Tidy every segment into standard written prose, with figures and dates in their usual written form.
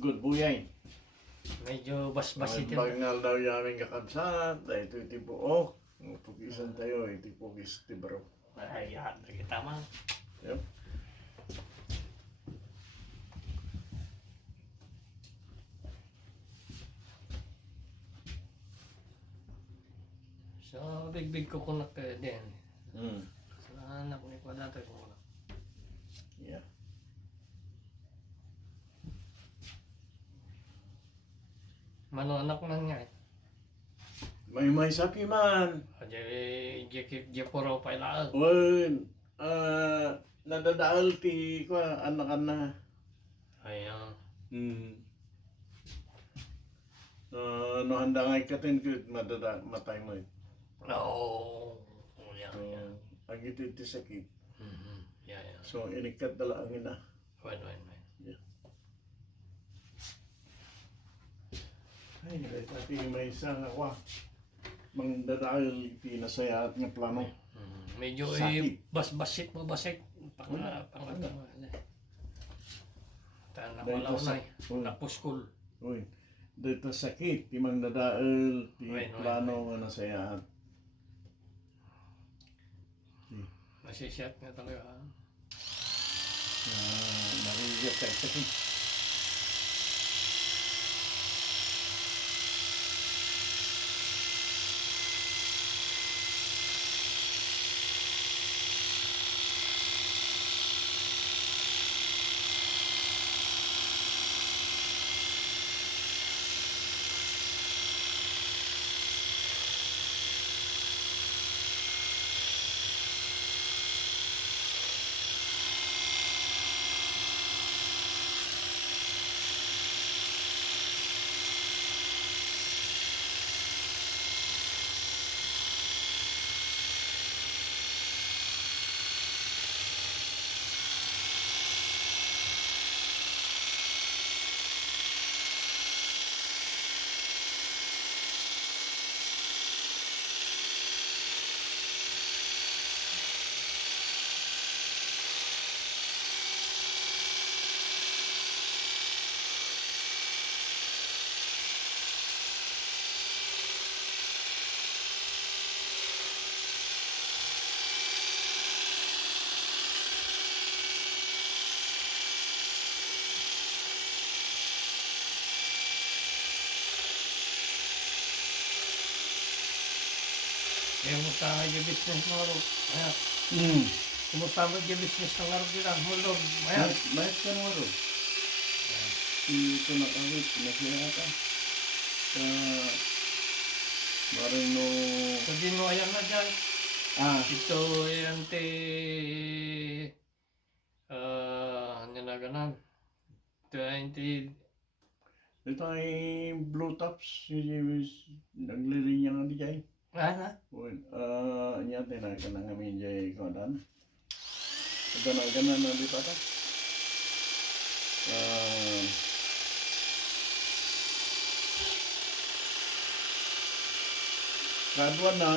Good buyay. Medyo basbasit Bagnal daw yamin kakabsat, dahil ito itipo, oh, pugisan tayo, itipugis tibro. Ay, kita man. Yep. So, big ko kunak din. Mm. Sa anak ni ko dati ko kunak. Yeah. Mano anak man nga eh. May sapi man. Jadi puro pa ilaan. Wen, nadadaal ti ko anak-anak. Ayan. No handa nga ikatin ko matay mo. Oo. Oh, yan. Agi ti sakit. Yeah. So inikat dala ang ina. Wen. Yeah. Ay, pati may isang ako. Mangdadaal ti nasayat nga plano. Medyo Sakit. basbasit. Pangatang. Tanak wala na eh. Napuskol. Uy, dito sakit, ti mangdadaal, ti plano nga nasayat. Nasisiyat nga talaga. Narigyan tayo sakit. Kumusta nga yung business mo ro? Ayan. Kumusta mo yung business ng araw din ang hulog? Ayan. Bakit ka naman ro? Ito nakawit, nasayata. Maring no... Sabihin mo ayan na dyan. Ito yan te... ano na ganan? 20... Ito ay blue tops, naglilinya nga di jay. Ano? Niya tinay ka nang amin jay kodan. Gana na di pata. Kadwa na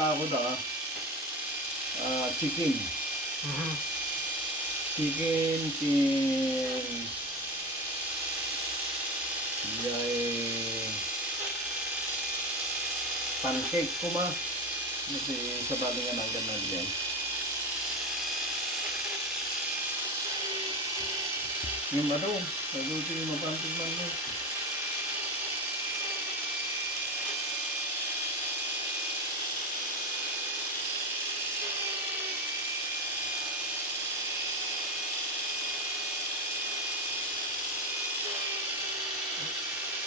lako da. Chicken. Chicken jay pancake ko ba? Kasi sa balingan ang ganun yan. Yung ano, naluto yung mapantig man yun.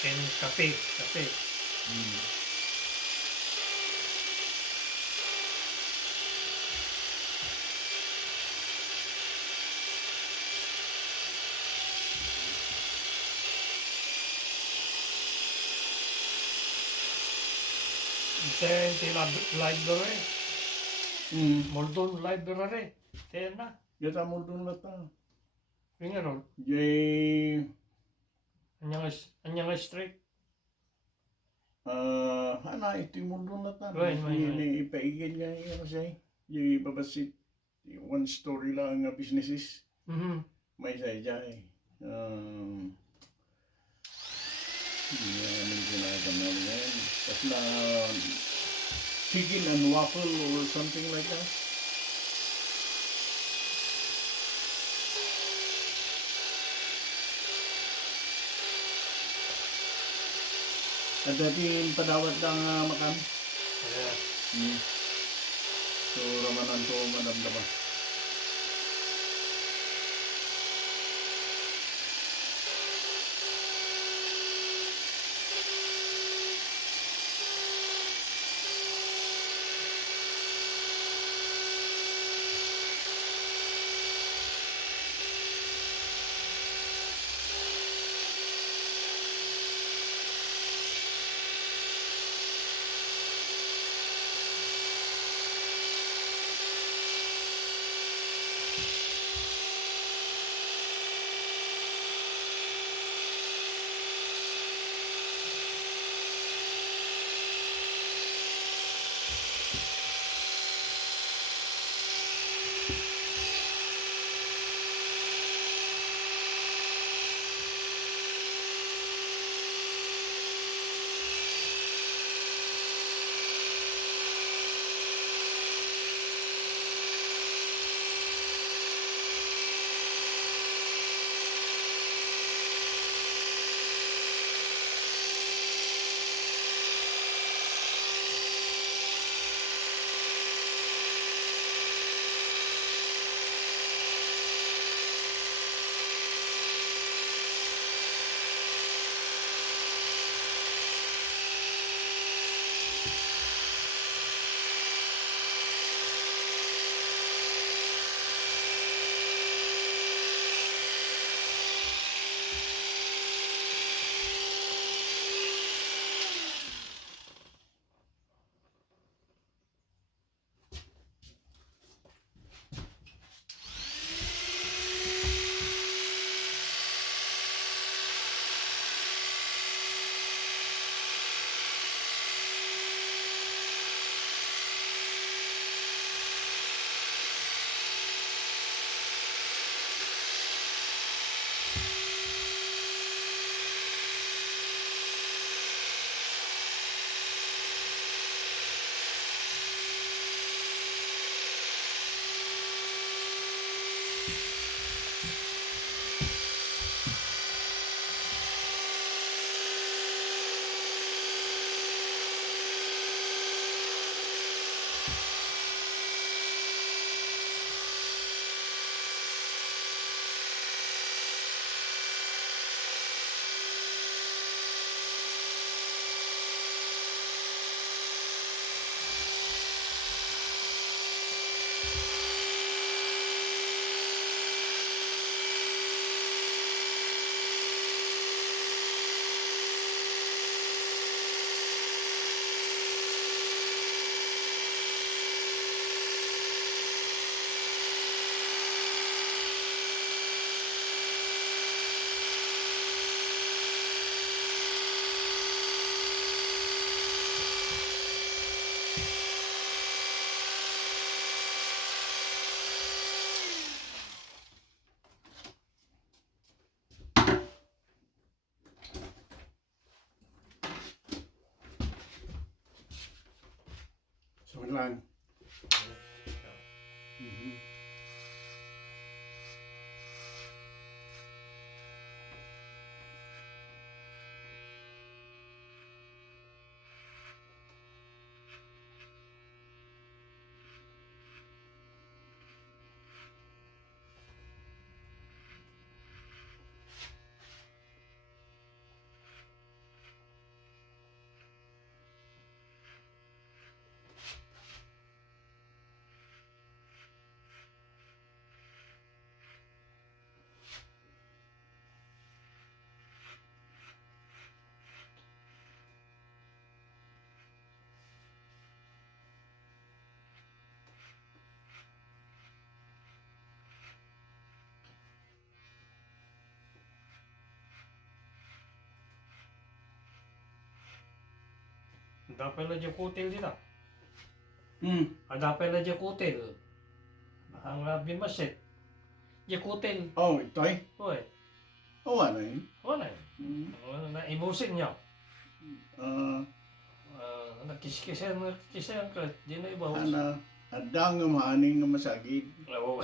And kape. Ito yung library. Moldon library. Ito na. Gata mo doon lata. Yung ron. Jay... Anyang street. Hana, ito yung mundo na ta. Right. Ipaigin nga yung siya. Yung ibabasit. One story lang nga businesses. May siya dyan. Hindi namin ginagawa yan. Tapos na chicken and waffle or something like that. At dati yung padawat kang makan. Yeah. So, ramanan ko madamdaman. So, yun lang. Dapela je kutil dina. Hmm. Dapela je kutil. Ang bimasit. Je kutil. Oh, ito eh. Oy. Oh, ano yun? Wala eh. Naibusin niyo. Ah, Nakis-kisan ka. Di na ibaw. adang nga maaning nga masagid. Oo.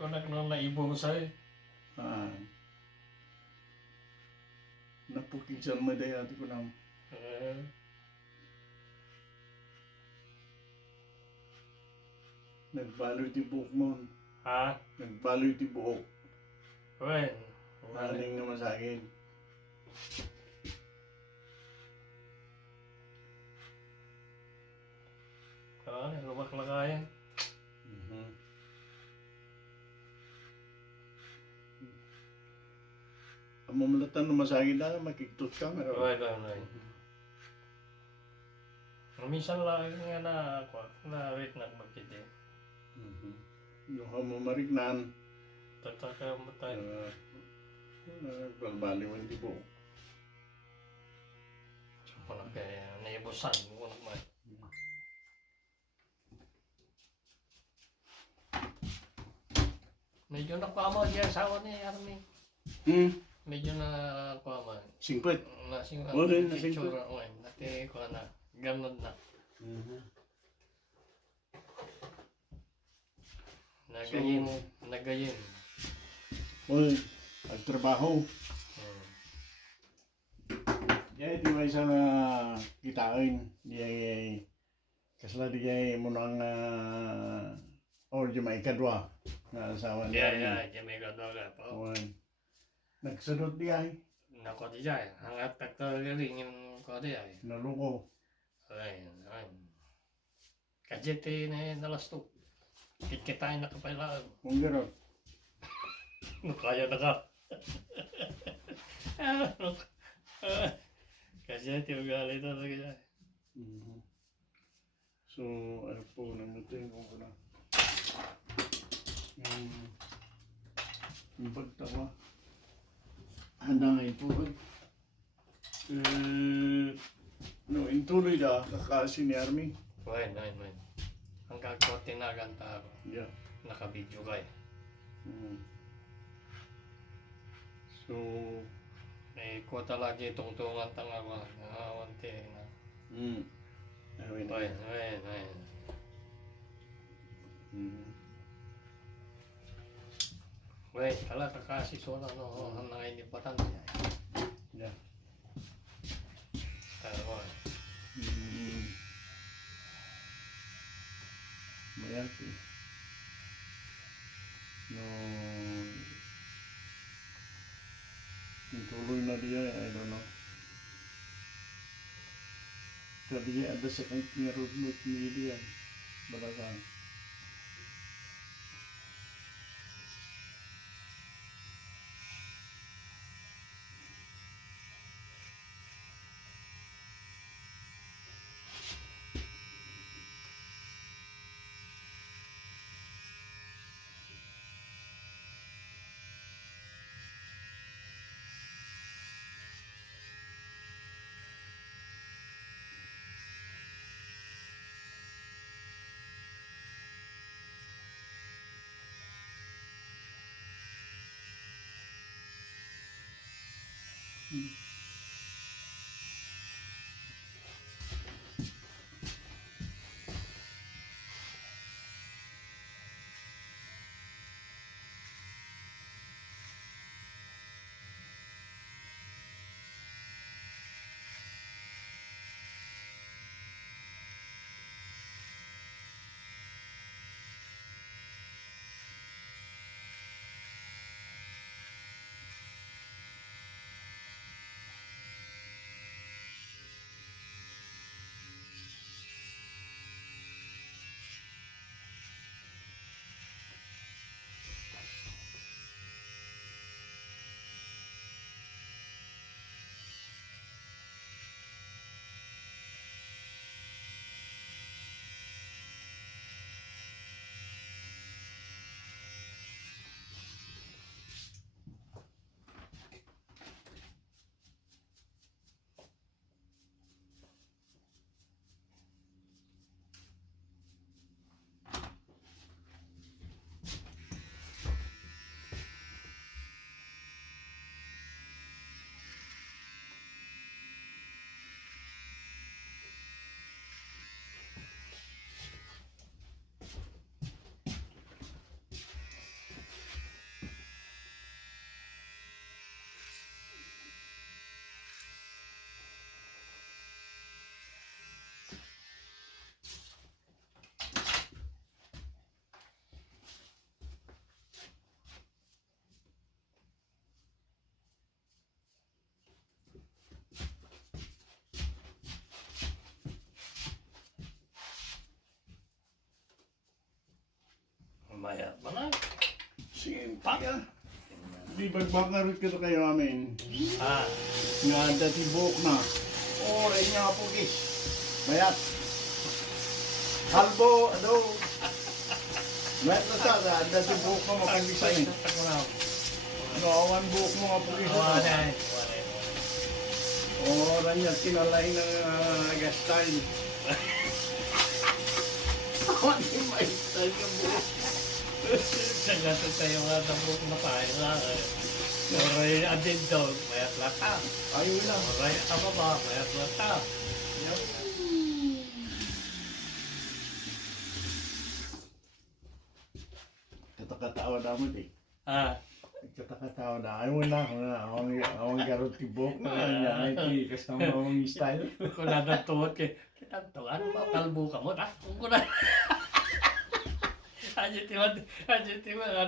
Kung naibusay. Ah, napukingsan mo dahil ati ko na. Nagbaloy ti buhok mo. Ha? Nagbaloy ti buhok. Wen. Maaning nga masagid. Lumak na kaya. Ang mamalatan na masagid na, makiktot ka. Wen. Minsan lang nga na-rate na magkiti. Yung hamamarignan, Tataka mo tayo. balbaliwan ti buhok. Wala kaya naibusan mo naman. Medyo nakuha yung asawa ni Army. Medyo nakuha mo. Singpet. Nasing Oo rin, nasing picture. Nati ko na. Ganun na. Nagayin. Well, nagtrabaho. Di ba isang kitain. Kasla di ay mo nang or di may kadwa na asawa niya. May gano'n ka po. Nagsadot di ay. Nako di dyan. Hangat nagtagaling yung kodi ay. Naluko. Ay. Kajete na nalastok. Kikitain na kapailaan. Kung gano'n. Kaya na ka. Kajete ugali talaga dyan. So, ano po, namutin ko na. Yung pagtawa. Handa nga ito. Intuloy na, kakasi ni Army. Wen. Hanggang ko tinaganta ako. Yeah. Naka-video kayo. So, Ko talaga tungtungan tanga ko. Nawante na. ayun. Wen. Wen, kala kakasi sona no. Hanay ni Batan. Yeah. Mayati. No, tuloy na diya, I don't know. Kadi ada second year of media. Balasan. Maya ba na? Sige, paka. Di bagbakarot ka to kayo amin. Ah, Nga dati buhok na. Rin nga po kis. Bayat. Halbo, Bayat na sa, dati buhok mo mapandisan eh. Ako na. Awan buhok mo nga po kis. Wanay. Rin niya tinalay ng gastyle. Awan yung may style ng buhok. Sagad tayo nga ng buhok na tayo na. Oray adin daw, mayat lata. Ayaw lang. Oray ababa, mayat lata. Katakatawa naman eh. Ah, Katakatawa na. Ayaw na ako na. Awang garot ti buhok na. Yan ay kasama mong style. kung nadatuot kay, ano ba, kalbo ka mo, ta? Kung kuna. Aja timan,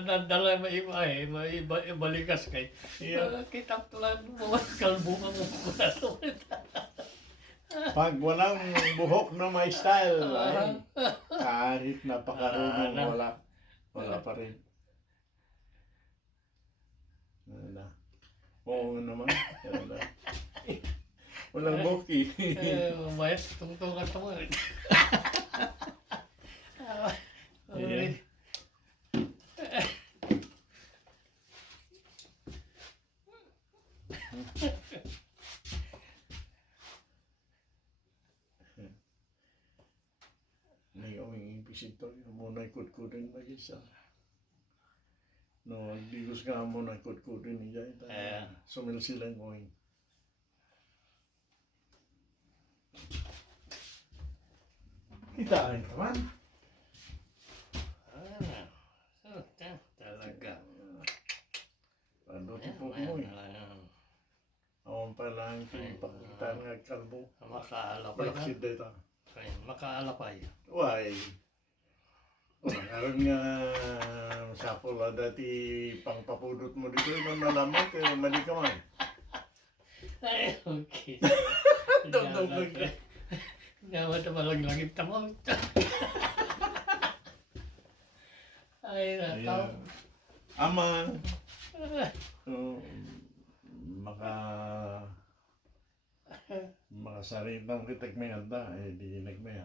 nandala maiba eh, balikas kay. Kita tulan mo, kalbo ka mo, kuna to. Pag walang buhok na may style, ay, kahit napakarunong wala pa rin. Wala. Oo naman. Wala. Walang buhok eh. Mayat, tungtungan to mo. Ayan. May aming impisit to. Muna ikot-kutin lagi siya. No, digos nga mo na ikot-kutin niya. Sumil silang oing. Kitaan ka man. Talaga. Ano tipo mo eh. Awan pa lang pakitaan nga kalbo. Makaalapay na. Bakit dito? Makaalapay. Why? Aron nga sapol dati pangpapudot mo dito nang nalamot mali ka man. Ay, okay. Dugdug ka. Ngawa ito malang-langip na mo. Ay, nakaw. Ama. Makasalitang kitag may handa, di nagmaya.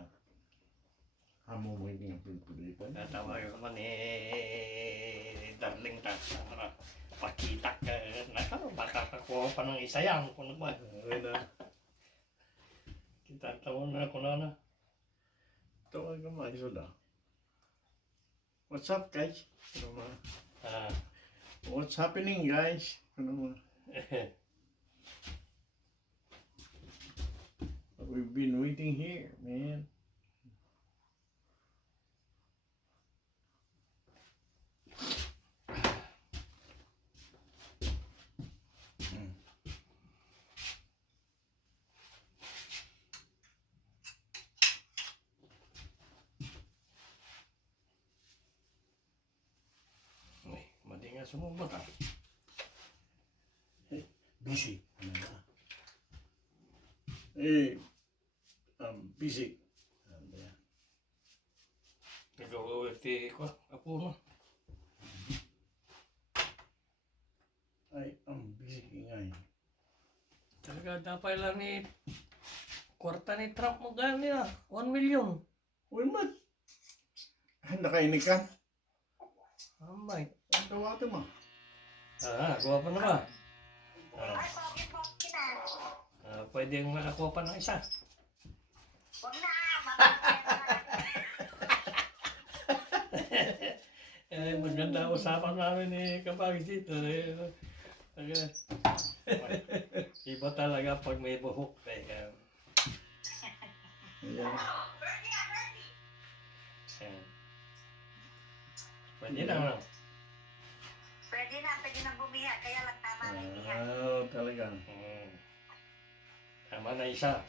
Hamo mo yung pulpulitan. Natawag ko man darling ta. Pakita ka. Makakakuha pa ng isa yan. Kung naman. Kita tawag na ako na. Tawag ka maisoda. What's up guys? What's happening guys? We've been waiting here, man. Madi nga sumubot ah. Busy. Busy. Nag-uwerte ko. Apo mo. Ay, busy ingay. Talaga dapat lang ni kwarta ni Trump mo gani ah. 1 million. Uy, mat. Nakainig ka? Amay. Ang tawa ito mo. Gawa pa na ba? Pwedeng makakuha pa ng isa. Huwag na! Maganda usapan namin ni Kapagis dito. Iba talaga pag may buhok. Ayan. Pwede na. Pwede na bumiha. Kaya lang tama na iha. Talaga. Tama na isa.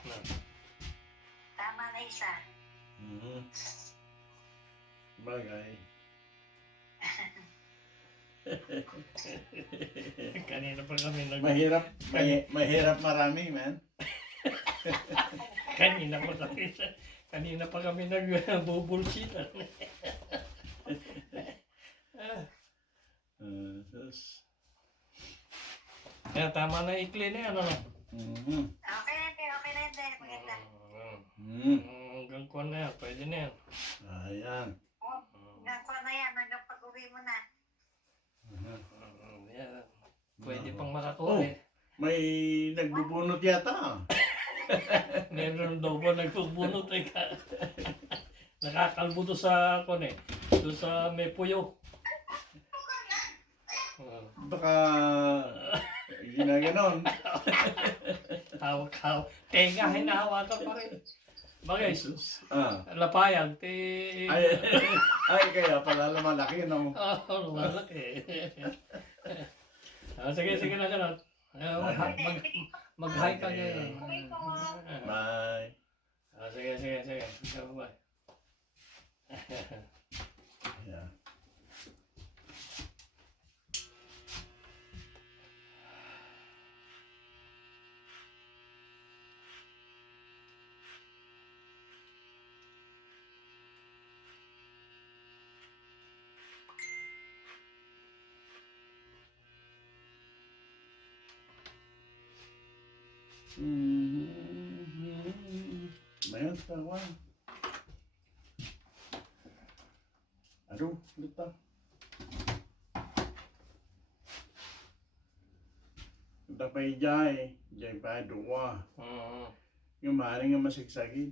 Tama na isa. Bagay. Kanina pa kami Mahirap marami, man. Kanina pa kami nagbubulsitan. Yes. Kaya tama na ikli na yan, ano? Mhm. Okay na din, okay na din. Maganda. Mhm. Hanggang kuwan na yan, pwede na yan. Ayan. Hanggang ko na yan, hanggang pag-uwi mo na. Mhm. Yan. Pwede pang makakuha eh. May nagbubunot yata. Meron daw ba nagpubunot eh ka. Nakakalbo doon sa kuwan eh. Doon sa may puyo. Baka ginaganon. Hawak-hawak. Tenga, hinahawakan pa rin. Bagay, Ah. lapayag, Ay, kaya pala malaki, no? malaki. Sige na ganun. Mag-hi ka ganun. Bye. Sige. Bye. Yeah. Mayroon tawa. Aduh, lupa. Tapay jay pa dua. Yung maaaring nga masigsagid.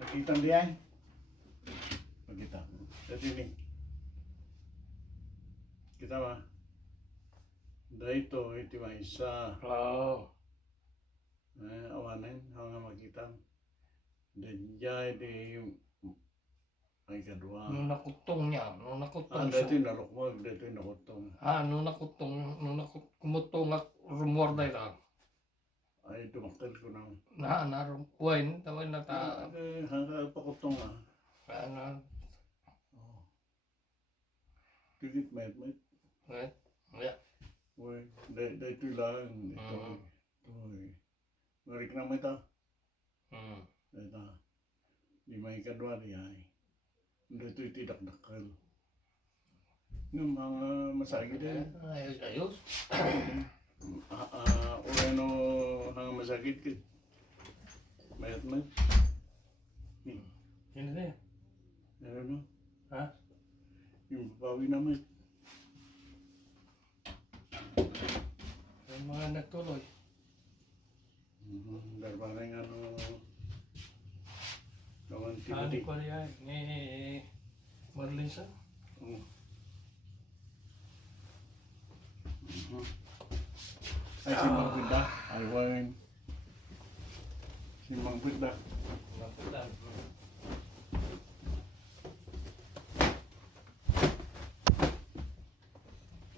Makita mo diyan? Makita. Sa tinig. Kita ba? Dito, iti ba isa. Oo. Awanin, hanggang makita. Dan jay di ay kadua. Nung nakutong niya, Dito yung nalukmag, dito yung nakutong. nung kumutong at rumor na ito. Ay, dumaktal ko na. Narumpuin, tawag na ta. Hanggang pakutong ah. Ano, Tigit met. yeah. Uy, dito lang. Ito. Uy. Marik na mo ito. Ito. Di may kadwa di ay. Dito yung tidakdakal. Yung mga masakit eh. Ayos. Urano hanggang masakit ka. Mayat. Yun na yan. Meron mo? Ha? Yung babawi naman. Yung mga nagtuloy. Darbarang ano. Kawan Ano tibati. ko niya, ni Marlisa. Ay, si Mang Pida. Ay, wine. Si Mang Pida. Nakutan.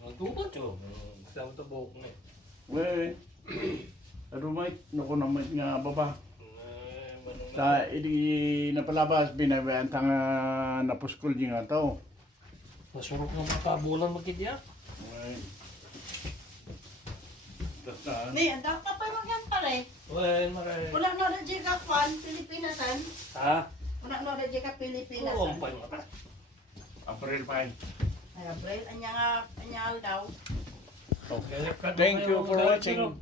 Nagtubot yun. Kasama ito buhok na eh. Weh. Ano may, naku naman nga baba. Manong Sa idi napalabas, binabayaan tang napuskol di nga tao. Masurok ng makabulan magkidya. Weh. Basta. Ni, andak ka pa magyan pare. Well, maray. Wala na rin ka kwan, Pilipinasan. Ha? Wala na rin ka Oo, Pilipinasan. pa yung mata. April pa. Ay, April, anya nga daw. Okay. Thank you for watching.